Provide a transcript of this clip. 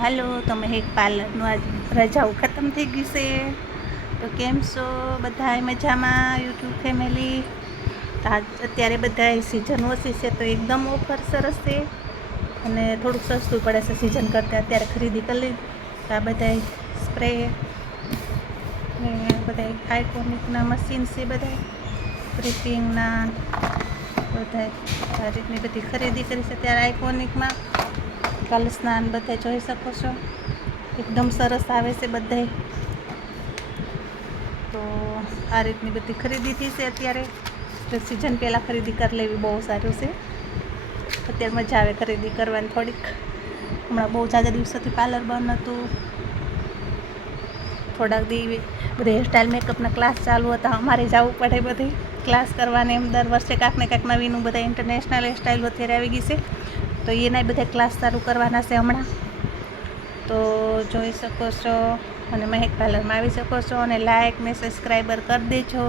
હાલો, તો મહેક પાર્લરનું આજ રજાઓ ખતમ થઈ ગઈ છે. તો કેમ છો બધા મજામાં યુટ્યુબ ફેમિલી? તો અત્યારે બધા સિઝન ઓછી છે તો એકદમ ઓફર સરસ છે અને થોડુંક સસ્તું પડે છે સિઝન કરતાં. અત્યારે ખરીદી કરી લીધી. તો આ બધા સ્પ્રે ને બધા આઇકોનિકના મશીન છે, બધા પ્રિપિંગના બધા આ રીતની બધી ખરીદી કરી છે ત્યારે આઇકોનિકમાં. કલર્સના બધા જોઈ શકો છો, એકદમ સરસ આવે છે બધાય. તો આ રીતની બધી ખરીદી થઈ છે અત્યારે. તો સિઝન પહેલાં ખરીદી કરી લેવી બહુ સારું છે. અત્યારે મજા આવે ખરીદી કરવાની થોડીક. હમણાં બહુ ઝાઝા દિવસોથી પાર્લર બંધ હતું. થોડાક દી બધે હેરસ્ટાઈલ મેકઅપના ક્લાસ ચાલુ હતા. અમારે જવું પડે બધે ક્લાસ કરવાને. એમ દર વર્ષે કાંઈક ને કાંઈક નવીનું બધા ઇન્ટરનેશનલ હેરસ્ટાઈલ અત્યારે આવી ગઈ છે. તો એનાય બધા ક્લાસ ચાલુ કરવાના છે હમણાં. તો જોઈ શકો છો અને મહેક પાર્લરમાં આવી શકો છો અને લાઇક ને સબસ્ક્રાઈબર કરી દેજો.